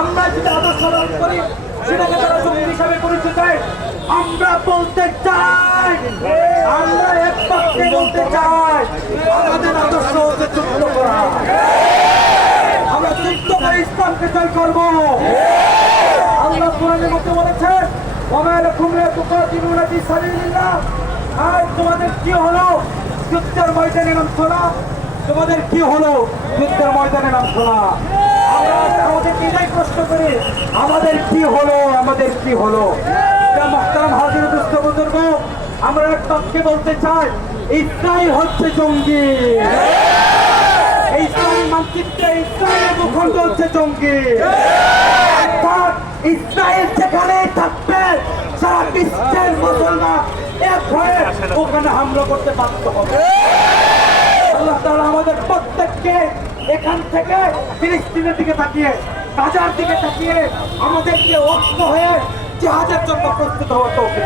আমরা যেটা আদর্শ লাভ করি সেটাকে তারা জঙ্গি হিসাবে পরিচিত। আমরা বলতে চাই, আমরা এক পক্ষে বলতে চাই, আমাদের আদর্শ হচ্ছে যুদ্ধ করা। আমরা যুদ্ধ করে ইসলামকে জয় করবো। আল্লাহ কোরআনের মধ্যে বলেছেন, আর তোমাদের কি হলো যুদ্ধের ময়দানে নামছো না? তোমাদের কি হলো যুদ্ধের ময়দানে নামছো না? আমরা আমাদের নিজেই প্রশ্ন করি, আমাদের কি হলো, আমাদের কি হলো? মুহতারাম হাজির দুস্থ বুজুর্গ, আমরা এক পক্ষে বলতে চাই, ইসরায়েল হচ্ছে জঙ্গি। ইসলামী মানচিত্রে ইসরায়েলের ভূখণ্ড হচ্ছে জঙ্গি। অর্থাৎ ইসরায়েল যেখানে থাকবে সারা বিশ্বের মুসলমান এক হয়ে ওখানে হামলা করতে বাধ্য হবে। আল্লাহ তাআলা আমাদের প্রত্যেককে এখান থেকে ফিলিস্তিনের দিকে তাকিয়ে, গাজার দিকে তাকিয়ে আমাদেরকে ঐক্য হয়ে জিহাদের জন্য প্রস্তুত হওয়া তৌফিক।